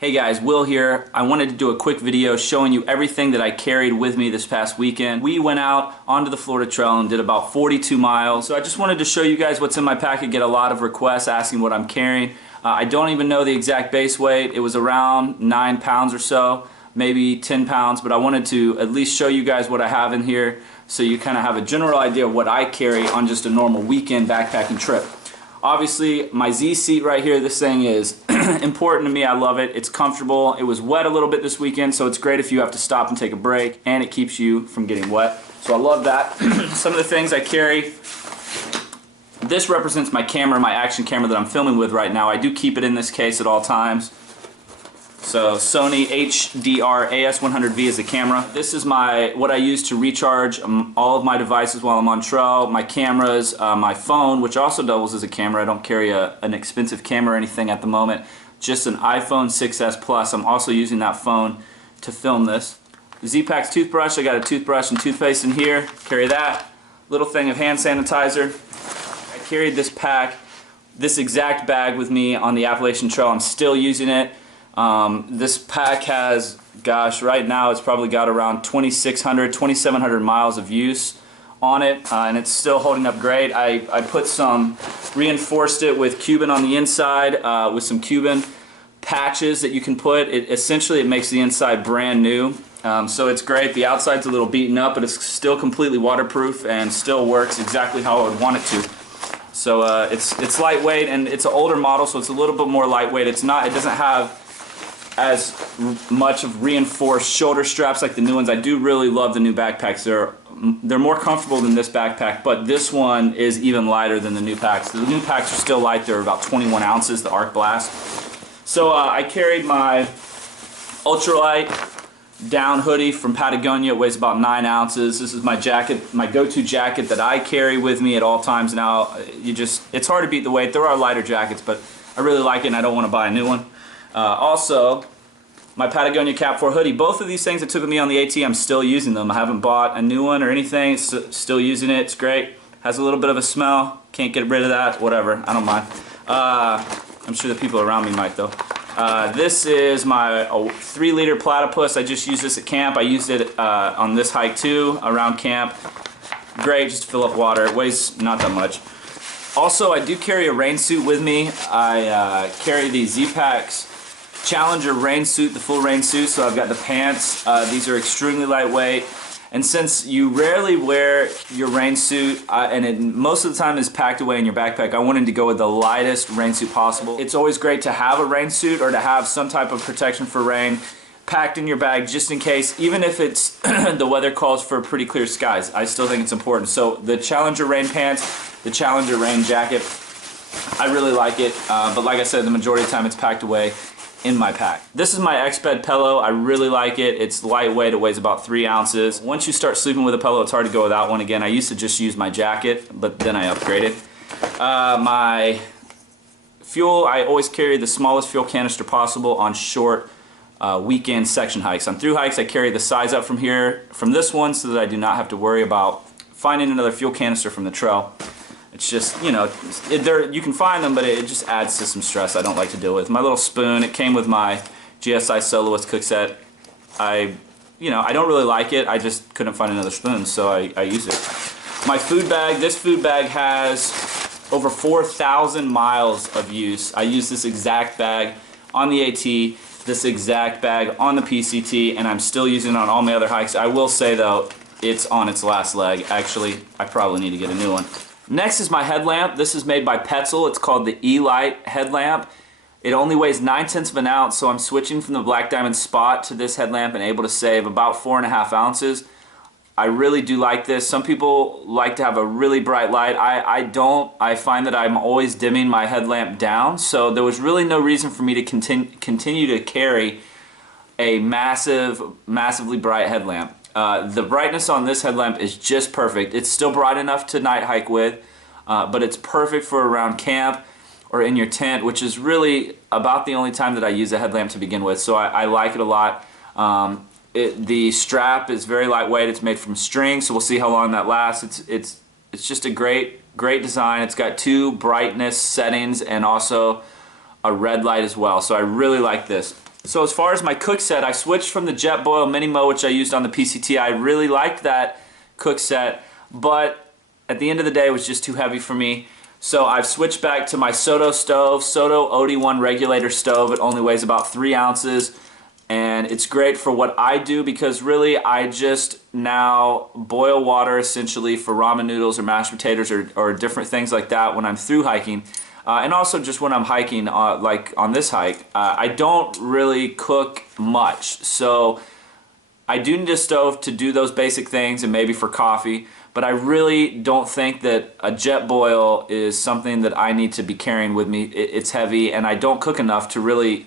Hey guys, Will here. I wanted to do a quick video showing you everything that I carried with me this past weekend. We went out onto the Florida Trail and did about 42 miles. So I just wanted to show you guys what's in my pack. Get a lot of requests asking what I'm carrying. I don't even know the exact base weight. It was around 9 pounds or so, maybe 10 pounds, but I wanted to at least show you guys what I have in here so you kind of have a general idea of what I carry on just a normal weekend backpacking trip. Obviously, my Z seat right here, this thing is important to me. I love it. It's comfortable. It was wet a little bit this weekend, so it's great if you have to stop and take a break, and it keeps you from getting wet. So I love that. Some of the things I carry, this represents my camera, my action camera that I'm filming with right now. I do keep it in this case at all times. So Sony HDR AS100V is the camera. This is what I use to recharge all of my devices while I'm on trail. My cameras, my phone, which also doubles as a camera. I don't carry an expensive camera or anything at the moment. Just an iPhone 6s Plus. I'm also using that phone to film this. The ZPacks toothbrush. I got a toothbrush and toothpaste in here. Carry that. Little thing of hand sanitizer. I carried this pack, this exact bag with me on the Appalachian Trail. I'm still using it. This pack has, gosh, right now it's probably got around 2,600, 2,700 miles of use on it, and it's still holding up great. I reinforced it with Cuban on the inside, with some Cuban patches that you can put. Essentially, it makes the inside brand new. So it's great. The outside's a little beaten up, but it's still completely waterproof and still works exactly how I would want it to. So it's lightweight, and it's an older model, so it's a little bit more lightweight. It doesn't have as much of reinforced shoulder straps like the new ones. I do really love the new backpacks. They're more comfortable than this backpack, but this one is even lighter than the new packs. The new packs are still light. They're about 21 ounces, the Arc Blast. So I carried my Ultralight down hoodie from Patagonia. It weighs about 9 ounces. This is my jacket, my go-to jacket that I carry with me at all times now. It's hard to beat the weight. There are lighter jackets, but I really like it and I don't want to buy a new one. Also, my Patagonia Cap 4 hoodie. Both of these things that took with me on the AT, I'm still using them. I haven't bought a new one or anything. Still using it. It's great. Has a little bit of a smell. Can't get rid of that. Whatever. I don't mind. I'm sure the people around me might though. This is my 3-liter Platypus. I just used this at camp. I used it on this hike too, around camp. Great, just to fill up water. It weighs not that much. Also, I do carry a rain suit with me. I carry the ZPacks Challenger rain suit, the full rain suit, so I've got the pants. These are extremely lightweight, and since you rarely wear your rain suit, and it most of the time is packed away in your backpack, I wanted to go with the lightest rain suit possible. It's always great to have a rain suit or to have some type of protection for rain packed in your bag just in case, even if it's the weather calls for pretty clear skies. I still think it's important. So the Challenger rain pants, the Challenger rain jacket, I really like it, but like I said, the majority of the time it's packed away in my pack. This is my XPED pillow. I really like it. It's lightweight. It weighs about 3 ounces. Once you start sleeping with a pillow, it's hard to go without one again. I used to just use my jacket, but then I upgraded. My fuel, I always carry the smallest fuel canister possible on short weekend section hikes. On through hikes, I carry the size up from here, from this one, so that I do not have to worry about finding another fuel canister from the trail. It's just, you know, you can find them, but it just adds to some stress I don't like to deal with. My little spoon, it came with my GSI Soloist cook set. I don't really like it. I just couldn't find another spoon, so I use it. My food bag, this food bag has over 4,000 miles of use. I use this exact bag on the AT, this exact bag on the PCT, and I'm still using it on all my other hikes. I will say though, it's on its last leg. Actually, I probably need to get a new one. Next is my headlamp. This is made by PETZL. It's called the E+LITE headlamp. It only weighs 9/10 of an ounce, so I'm switching from the Black Diamond Spot to this headlamp and able to save about 4.5 ounces. I really do like this. Some people like to have a really bright light. I don't. I find that I'm always dimming my headlamp down, so there was really no reason for me to continue to carry a massively bright headlamp. The brightness on this headlamp is just perfect. It's still bright enough to night hike with, but it's perfect for around camp or in your tent, which is really about the only time that I use a headlamp to begin with, so I like it a lot. The strap is very lightweight. It's made from string, so we'll see how long that lasts. It's just a great design. It's got 2 brightness settings and also a red light as well, so I really like this. So as far as my cook set, I switched from the JETBOIL Mini Mo, which I used on the PCT. I really liked that cook set, but at the end of the day it was just too heavy for me. So I've switched back to my SOTO stove, SOTO OD1 regulator stove. It only weighs about 3 ounces. And it's great for what I do because really I just now boil water essentially for ramen noodles or mashed potatoes or different things like that when I'm through hiking. And also just when I'm hiking, like on this hike, I don't really cook much. So I do need a stove to do those basic things and maybe for coffee, but I really don't think that a JETBOIL is something that I need to be carrying with me. It's heavy and I don't cook enough to really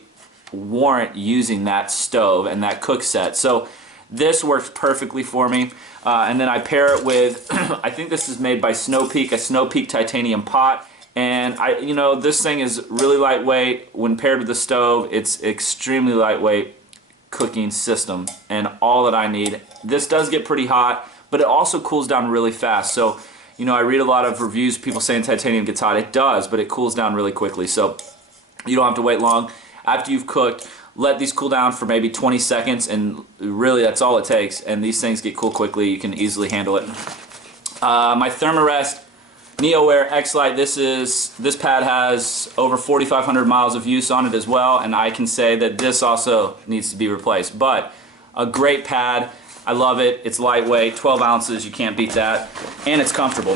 warrant using that stove and that cook set. So this works perfectly for me. And then I pair it with, I think this is made by Snow Peak, a Snow Peak titanium pot. And you know, this thing is really lightweight. When paired with the stove, it's extremely lightweight cooking system and all that I need. This does get pretty hot, but it also cools down really fast. So, you know, I read a lot of reviews, people saying titanium gets hot. It does, but it cools down really quickly. So you don't have to wait long. After you've cooked, let these cool down for maybe 20 seconds, and really that's all it takes. And these things get cool quickly. You can easily handle it. My Thermarest NeoWear XLITE, this pad has over 4,500 miles of use on it as well, and I can say that this also needs to be replaced. But a great pad. I love it. It's lightweight, 12 ounces. You can't beat that. And it's comfortable.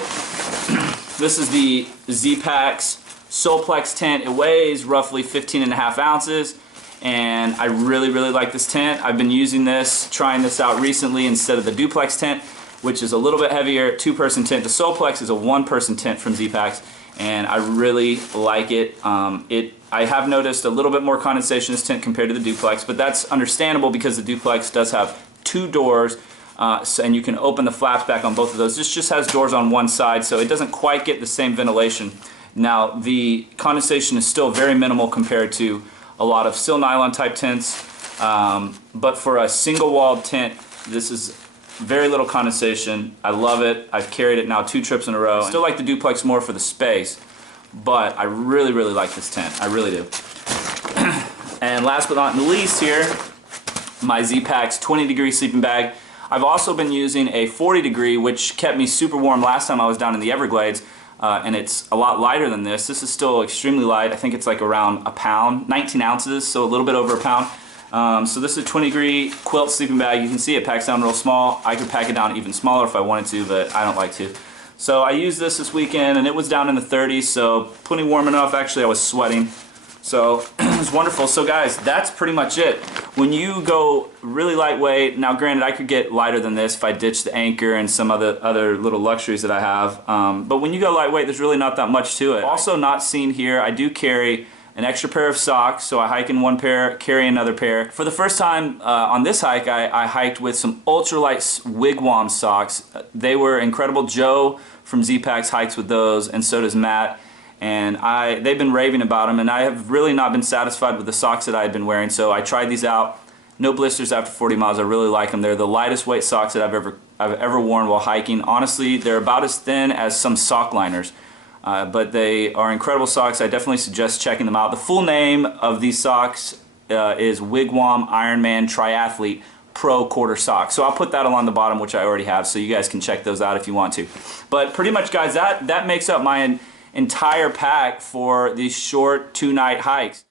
This is the ZPacks SOLPLEX tent. It weighs roughly 15.5 ounces, and I really like this tent. I've been using this, trying this out recently instead of the duplex tent, which is a little bit heavier, 2-person tent. The SOLPLEX is a 1-person tent from ZPacks, and I really like it. I have noticed a little bit more condensation in this tent compared to the duplex, but that's understandable because the duplex does have 2 doors, and you can open the flaps back on both of those. This just has doors on one side, so it doesn't quite get the same ventilation. Now, the condensation is still very minimal compared to a lot of steel nylon type tents, but for a single walled tent, this is very little condensation. I love it. I've carried it now 2 trips in a row. I still like the duplex more for the space, but I really like this tent. I really do. And last but not least here, my ZPacks 20-degree sleeping bag. I've also been using a 40-degree, which kept me super warm last time I was down in the Everglades. And it's a lot lighter than this. This is still extremely light. I think it's like around a pound, 19 ounces, so a little bit over a pound. So this is a 20-degree quilt sleeping bag. You can see it packs down real small. I could pack it down even smaller if I wanted to, but I don't like to. So I used this weekend, and it was down in the 30s, so plenty warm enough. Actually, I was sweating. So it was wonderful. So guys, that's pretty much it. When you go really lightweight, now granted I could get lighter than this if I ditch the ANKER and some other little luxuries that I have. But when you go lightweight, there's really not that much to it. Also not seen here, I do carry an extra pair of socks, so I hike in one pair, carry another pair. For the first time on this hike, I hiked with some Ultralight WIGWAM socks. They were incredible. Joe from ZPacks hikes with those, and so does Matt. And they've been raving about them, and I have really not been satisfied with the socks that I had been wearing, so I tried these out. No blisters after 40 miles. I really like them. They're the lightest weight socks that I've ever worn while hiking. Honestly, they're about as thin as some sock liners, but they are incredible socks. I definitely suggest checking them out. The full name of these socks is WIGWAM IRONMAN TRIATHLETE Pro Quarter Socks. So I'll put that along the bottom, which I already have, so you guys can check those out if you want to. But pretty much, guys, that makes up my entire pack for these short 2-night hikes.